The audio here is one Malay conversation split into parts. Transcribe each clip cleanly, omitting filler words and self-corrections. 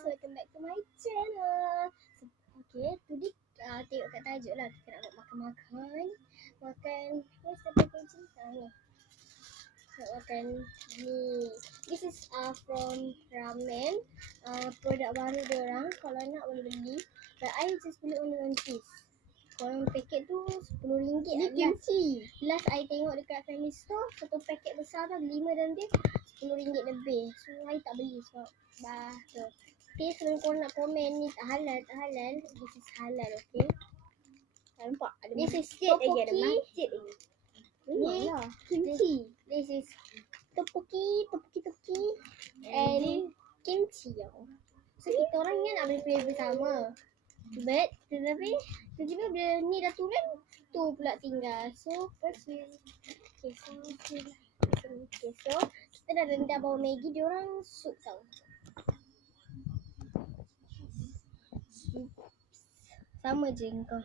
welcome back to my channel. Okay, today tengok kat tajuk lah, kita nak buat makan-makan. Where's the packaging? Ni. Nak makan ni. This is from ramen. Produk baru dia orang. Kalau nak boleh beli. But I just beli only one piece. Kalau paket tu RM10. Ni kimchi. Last I tengok dekat family store, satu paket besar dah 5 dan dia RM10 lebih. So I tak beli sebab tu. Okay, sebelum korang nak komen ni tak halal, this is halal, okay? Nampak ada This is masjid lagi, ada tteokbokki. masjid lagi. Ni Kimchi. This is tteokbokki and kimchi. So kita orang ni nak beli flavor sama. But tetapi tiba-tiba bila ni dah turun, tu pula tinggal. So first we so kita dah rendah bawang Maggi, dia orang sup tau. Sama je kau.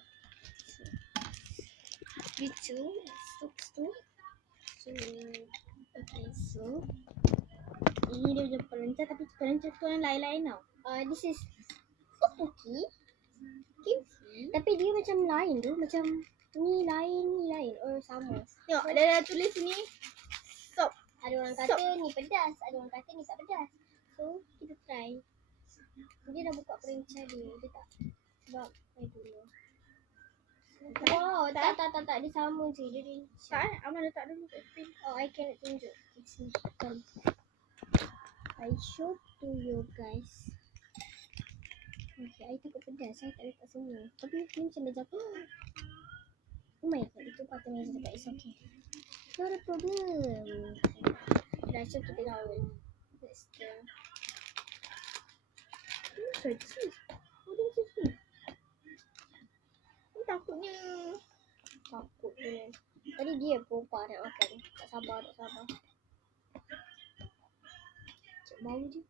Itu sup tu. So Ini dia macam perencah, tapi perencah tu yang lain-lain tau. this is tteokbokki kimchi, tapi dia macam lain tu, macam ni lain or sama. Tengok, ada tulis sini sop. Ada orang kata ni pedas, ada orang kata ni tak pedas. So kita try. Dia dah buka perencah dia tak? Sebab saya dulu. Wow, tak, dia sama je. Dia rincah. Tak, Amal letak dulu kat spin. Oh, I cannot tunjuk. Sini. Come. I show to you guys. Okay, I takut pedas. Saya tak letak semua. Tapi ni macam dah jatuh. Oh my god, itu patut meja dekat. It's okay. Not a problem. Dah show kita gaul. Let's go. Kecil. Ada kecil. Ni takutnya. Takut dia. Tadi dia popa nak makan. Tak sabar. Cik bau je.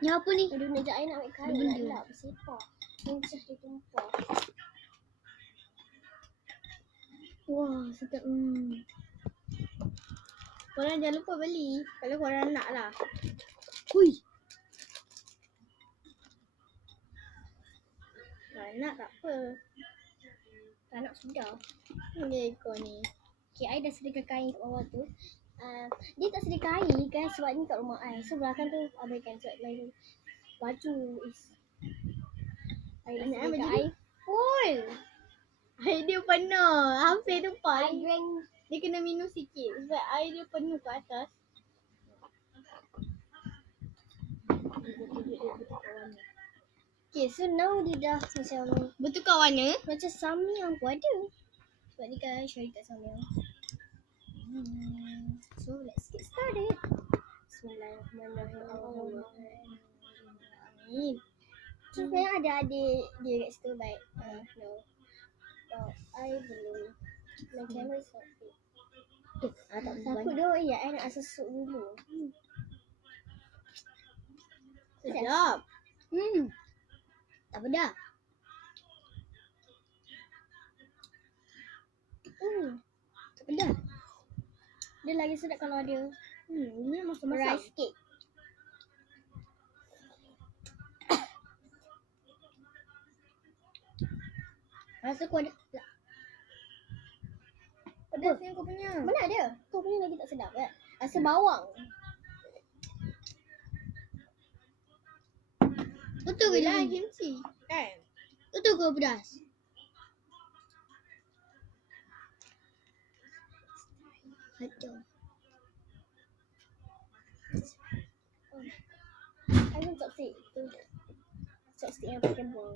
Ni apa ni? Aduh, nak I nak ambil kain. Benda. Tak bersepak. Mencah dia tumpah. Wah, sedap. Korang jangan lupa beli. Kalau korang nak lah. Hui. Kalau nak tak apa. Tak nak sudah. Ni kau ni. Okay, I dah sediakan kain kat bawah tu. Dia tak sedia kain kan sebab ni kat rumah I. So belakang tu abaikan sebab lain baju is I dah Anak I sediakan baju I full. Air dia penuh. Hampir tumpah. I drank. Dia kena minum sikit sebab air dia penuh ke atas. Okay, so now dia dah macam Bertukar warna. macam samyang pun ada. Sebab ni kan I show you kat samyang. So let's get started. Bismillahirrahmanirrahim. So sebenarnya ada adik dia kat situ but no. I belum. My camera is not fit. Tak Takut dia, ya I nak sup dulu. sedap. Tak pedas. Tak pedas. Dia lagi sedap kalau ada Ini masuk rice cake. Rasa kau ada. Pedas yang kau punya. Mana ada? Kau punya lagi tak sedap kan? Rasa bawang. Betul ke lah kimchi? Kan? Betul ke pedas? Betul. I want chopstick. Tu. Chopstick yang pakai buang.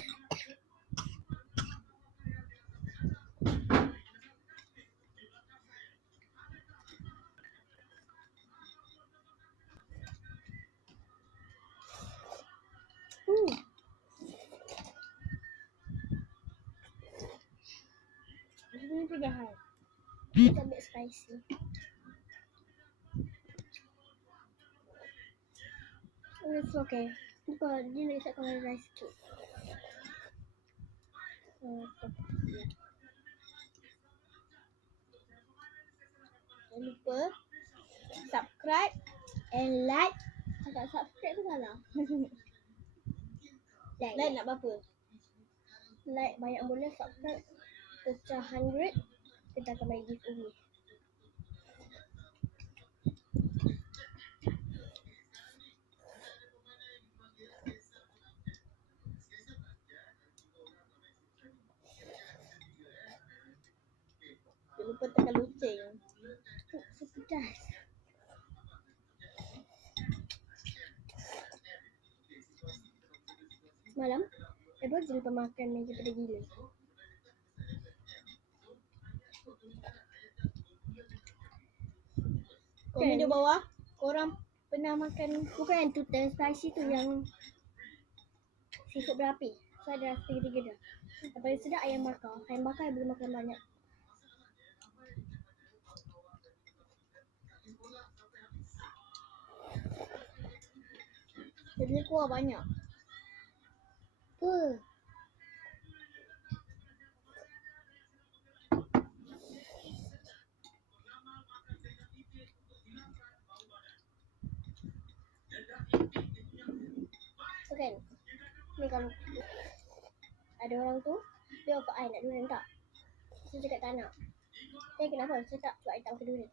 Ini pedas. Kita ambil spicy. It's okay. Dia nak isap kalau rice cake. Jangan lupa subscribe and like. Agak subscribe tu Janganlah. Like, Like nak berapa? like banyak boleh, subscribe pecah 100, kita akan bagi giveaway. Jangan lupa tekan loceng. So pedas. Semalam Edward je lupa makan meja pada gila. Komen di bawah. Korang pernah makan Bukan yang tu ten spicy tu, yang seafood berapi. So ada rasa tiga-tiga dah. Yang paling sedap ayam bakar. Ayam bakar yang boleh makan banyak. jadi kuah banyak. Apa? So kan, ni kalau ada orang tu, dia offer I nak durian tak? Saya cakap tak nak. Saya kenapa? Saya tak, sebab I tak makan durian.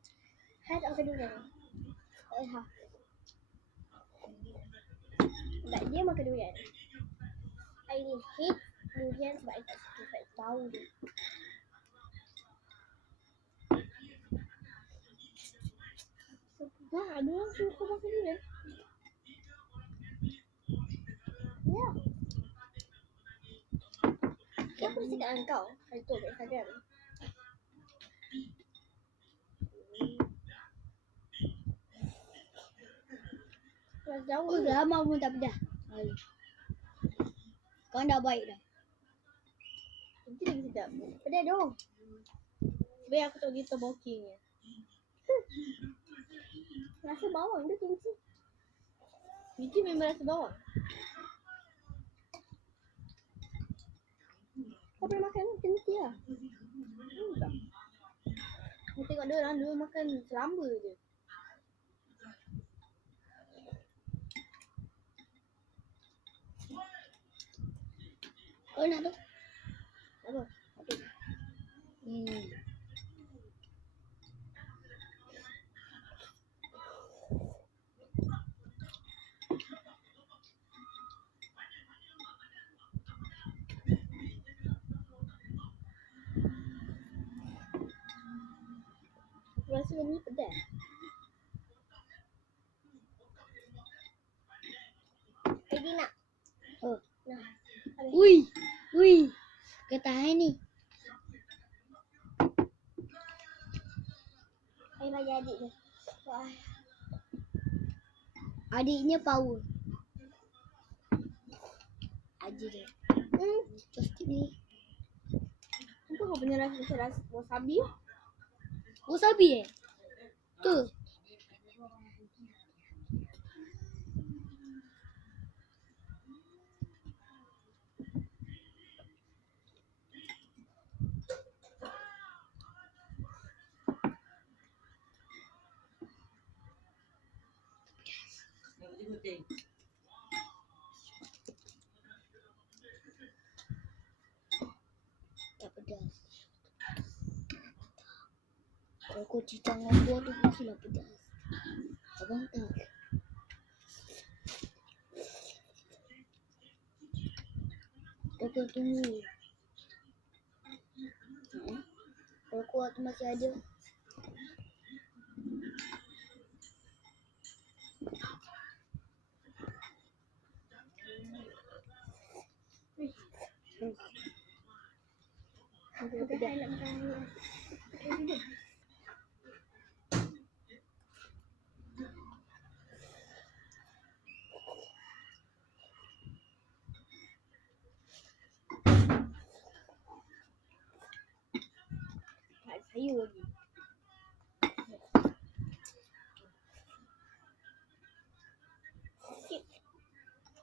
I tak makan durian. Ha. Sebab dia makan durian. I ni hate durian sebab I tak suka, sebab bau dia. Dah, ada orang suka makan durian. Ya. Dia pun cakap dengan kau hari tu kat Instagram. Kelas jauh Oh, tu. lama pun tak pedas. Kau dah baik dah. Nanti lagi sedap. Pedas tu. Biar aku tak gitu bokingnya. Rasa bawang dia kimchi. Biji memang rasa bawang. Kau pernah makan kimchi lah? Tak. Aku tengok dia orang dulu makan selamba je. Kau nak tu? Apa? Rasa ni pedas. Lagi nak? Oh. Nah. Habis. Ui. Ketahan ni. I bagi adik dia. Wah. Adiknya power. Aji dia. Pasti ni. Apa kau punya rasa macam rasa wasabi? Wasabi tu. Tak pedas. Kalau kau cicak dengan buah tu mestilah pedas. Abang tak. Kau tunggu. Kalau kuah tu masih ada. Bukan I nak makan ni. Tak sayur lagi.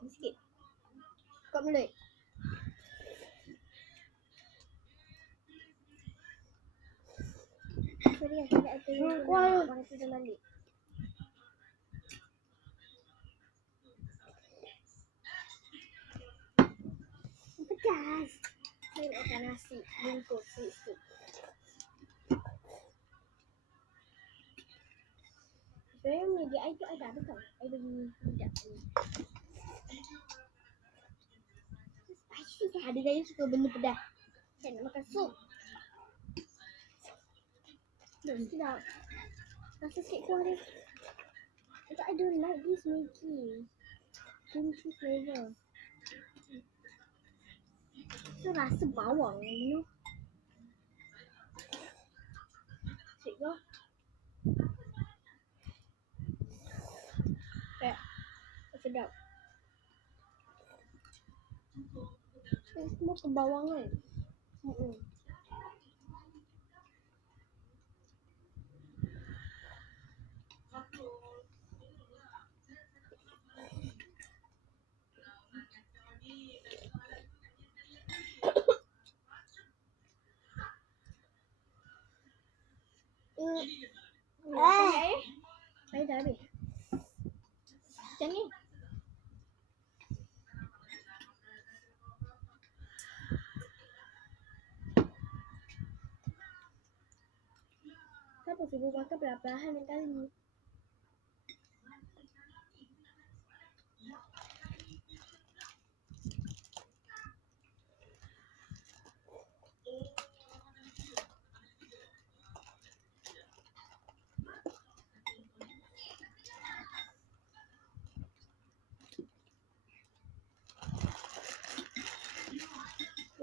Sikit. Kat mulut. Sorry lah, saya ada kuah. Orang tu dah balik. makan nasi bungkus sikit. Sebenarnya media air tu ada betul. Air bagi budak ni. Spicy kan? Ada gaya suka benda pedas. Saya nak makan sup. Sedap. Rasa sikit kurang dia. But I don't like this Maggi. Kimchi flavor. Itu rasa bawang, you know. Sikit kau. Sedap. Semua kebawangan. Air dah habis. Macam ni. Kenapa suruh makan perlahan-lahan yang kali?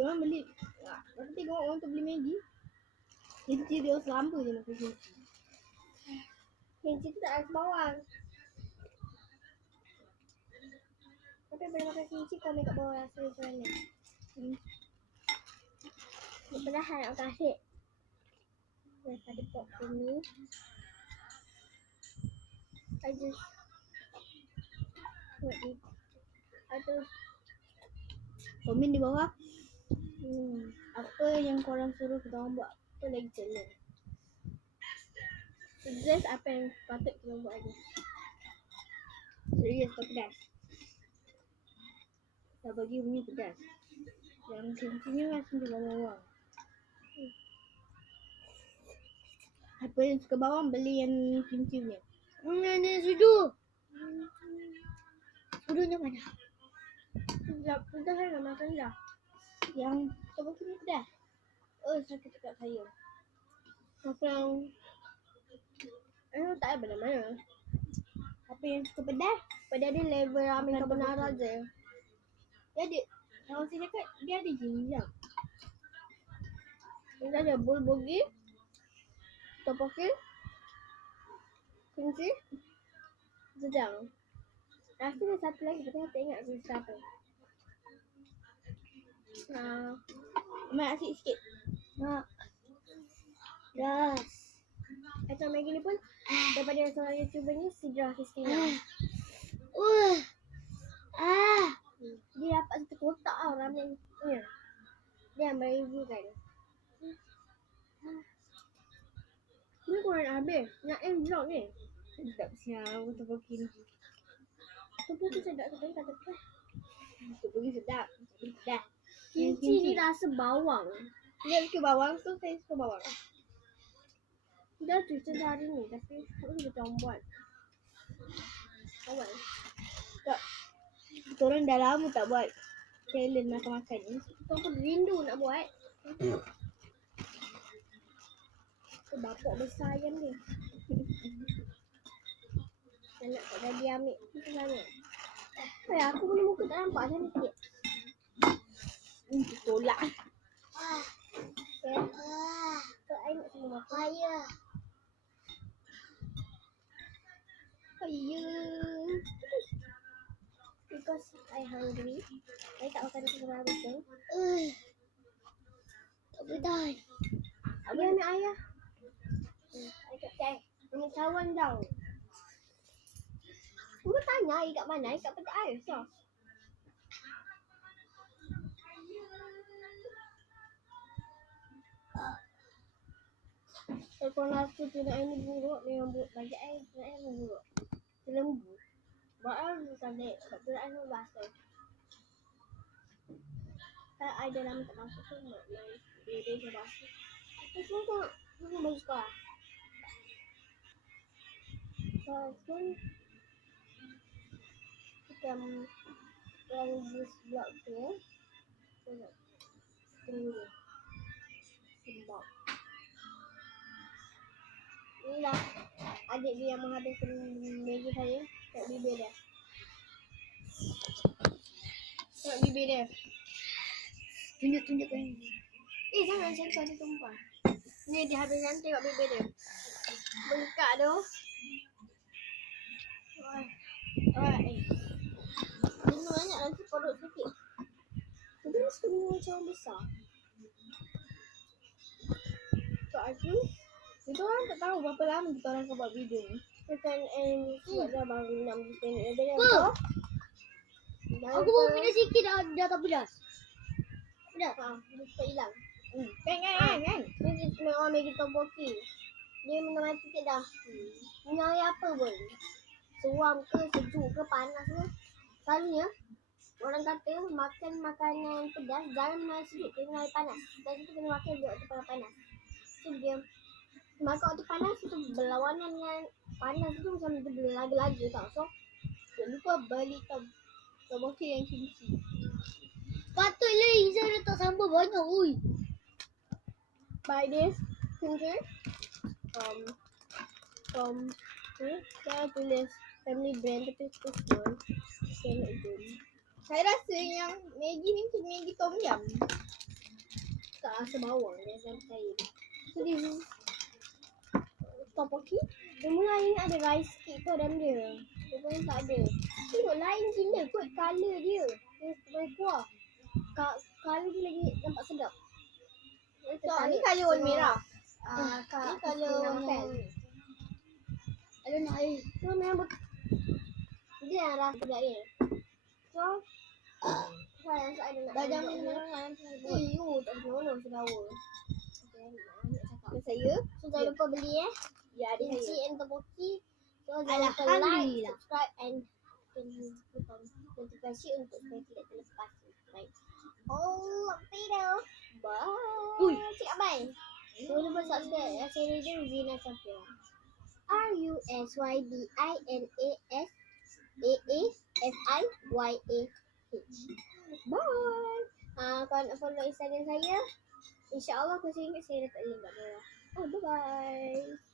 Orang beli. Aku tengok orang tu beli Maggi. Kimchi dia selamba je makan kimchi. Kimchi tu tak rasa bawang. Tapi bila makan kimchi kau ambil kat bawah rasa macam mana? Perlahan nak makan asyik. Daripada popcorn ni. I just buat ni. Aduh. Komen di bawah. Apa yang korang suruh kita orang buat? Apa lagi challenge? Suggest apa yang patut kita buat lagi. Serius kau pedas. Dah bagi punya pedas. Yang kimchi-nya rasa macam bawang-bawang. Apa yang suka bawang beli yang kimchi punya. Ni sudu. Sudunya mana? Sekejap, pedas kan nak makan dah. Yang tebaki ni pedas. Sakit dekat saya. Makan tak ada mana-mana. Apa yang suka pedas? Pedas dia level ramen carbonara je. Dia ada, kalau saya cakap dia ada jinjang. Dia ada bulgogi, tteokbokki, kimchi, sedang. Rasa ada satu lagi tapi saya tak ingat rasa apa. Mak asyik sikit. Mak. Yes. Atau Maggi ni pun daripada seorang YouTuber ni Sidra Christina. Dia dapat satu kotak tau ramen ni. Dia yang review kan. Ni korang nak habis. Nak end vlog ni. Sedap siang tteokbokki ni. Tteokbokki sedap tapi kata pedas. Tteokbokki sedap. Pedas. Kimchi ni rasa bawang. Dia suka bawang so saya suka bawang. Dah tulis hari ni tapi aku macam buat. Awal. Kita orang dah lama tak buat challenge makan-makan ni. Kita pun rindu nak buat. Bapak besar ayam ni. Anak tak jadi ambil. Macam mana? Aku punya muka tak nampak macam ni sikit. Tolak. Okay. So, I nak semua makan. Because I hungry. I tak makan semua habis kan. Tak boleh. Dia ambil ayah. I kat teh. Ini cawan tau. Cuma tanya air kat mana? Air kat peti air so. Kalau rasa tuna air ni buruk, memang bagi air tuna air ni buruk. Lembu. Buat air bukan dek. Sebab tuna air ni basah. Kalau I dah lama tak masuk tu, dia dah masuk. Terus semua baju sekolah. Lepas tu, macam yang di sebelah tu ya. Tunggu dia. Sebab. Inilah adik dia yang menghabiskan meja saya kat bibir dia. Kat bibir dia. Tunjuk kan. Jangan macam tu ada tumpah. Ni dia habiskan tengok bibir dia. Bengkak tu. Minum banyak nanti perut sakit. Tapi ni suka minum macam orang besar. Kat aku, Kita orang tak tahu berapa lama kita orang akan buat video ni. bukan sebab dah baru 6 minit dah Apa? Aku baru baru minum sikit dah tak pedas. Pedas? Dia cepat hilang. Kan. Dia cuma orang Maggi Tteokbokki. Dia minum air sikit dah. Minum air apa pun. Seram ke, sejuk ke, panas ke. Selalunya, orang kata makan makanan pedas, jangan minum air sejuk, kena minum air panas. Dan itu kena makan di waktu panas. So dia makan waktu panas itu berlawanan dengan panas itu macam dia berlaga-laga tau. So, Jangan lupa balik tteokbokki yang kimchi. Patutlah Izzah letak sambal banyak. Ui. buy this finger from saya tulis family brand tapi itu small. Cannot go. Saya rasa yang Maggi ni macam Maggi tom yum. Tak rasa bawang dia dalam saya. So this is tteokbokki. Dia mula ini ada rice cake tu dalam dia. Rupanya tak ada. Tengok lain gila kot colour dia. Dia sebagai kuah. Colour dia lagi nampak sedap. Tak, ni colour warna merah. Ni colour warna nak air. So memang dia yang rasa sedap dia. So saya yang saya nak Dah jam buat 5 ni. malam nanti saya buat. Tak senonoh sedawa. Dan saya, So jangan lupa beli ya ada kimchi saya. and tteokbokki. So jangan lupa like, Alhamdulillah. subscribe and tekan notifikasi untuk supaya tidak terlepas. Right. Oh, video. Bye. Ui. Cakap bye. Jangan lupa subscribe channel dia Zina Safia. RUSYDINASAAFIYAH. Bye. Kalau nak follow Instagram saya, InsyaAllah aku ingat saya letak link kat bawah. Bye-bye.